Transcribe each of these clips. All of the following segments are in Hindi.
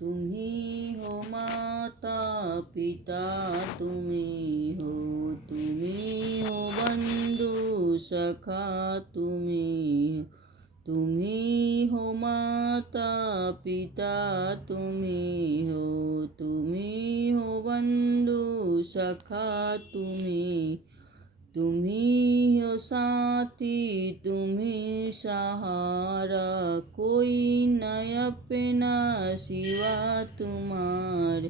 तुम ही हो माता पिता, तुम ही हो, तुम ही हो बंधु सखा, तुम ही हो, तुम ही हो माता पिता, तुम ही हो, तुम ही हो बंधु सखा, तुम ही हो साथी, तुम ही सहारा, कोई न अपना सिवा तुम्हारे,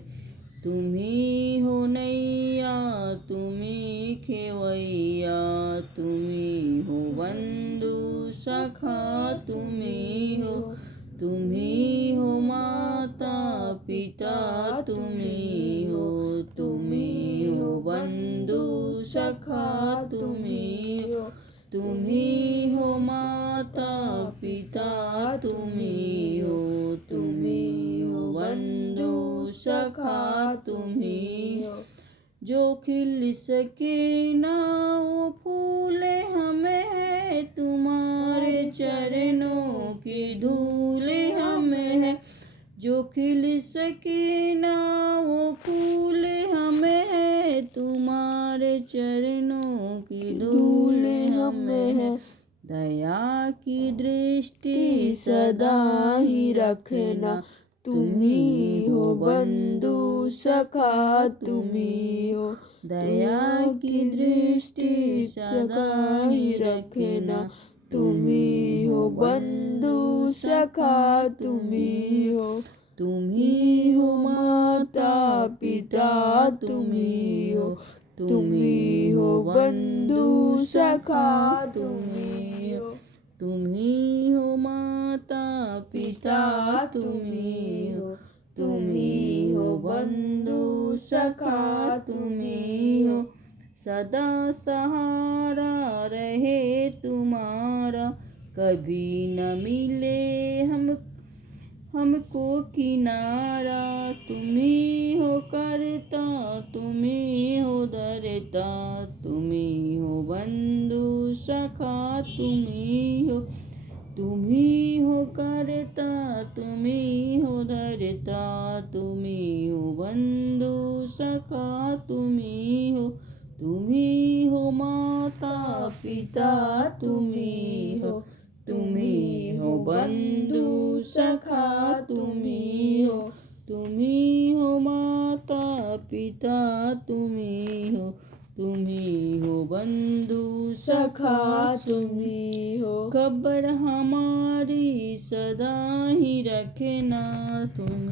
तुम ही हो नैया, तुम ही खेवैया, तुम ही हो बंधु सखा, तुम ही हो माता पिता, तुम ही हो बंधु सखा, तुम ही हो माता पिता, तुम ही हो बंधु सखा, तुम ही हो। जो खिल सके ना वो फूल हमें है, तुम्हारे चरणों की धूल हमें है। जो खिल सके ना वो फूल हमें है, तुम्हारे चरणों की धूल हमें है। दया की दृष्टि सदा ही रखना, तुम ही हो बंधु सखा, तुम ही हो। दया की दृष्टि सदा ही रखना, तुम ही हो बंधु सखा, तुम ही हो। तुम ही हो माता पिता, तुम ही हो, तुम ही हो बंधु सखा, तुम ही हो। तुम ही हो माता पिता, तुम ही हो, तुम ही हो बंधु सखा, तुम ही हो। सदा सहारा रहे तुम्हारा, कभी न मिले हमको किनारा, तुम ही हो करता, तुम ही हो धरता, तुम ही हो बंधु सखा, तुम ही हो करता, तुम ही हो धरता, तुम ही हो बंधु सखा, तुम ही हो माता पिता, तुम ही हो बंधु सखा, तुम ही हो माता पिता, तुम ही हो बंधु सखा, तुम ही हो। खबर हमारी सदा ही रखना, तुम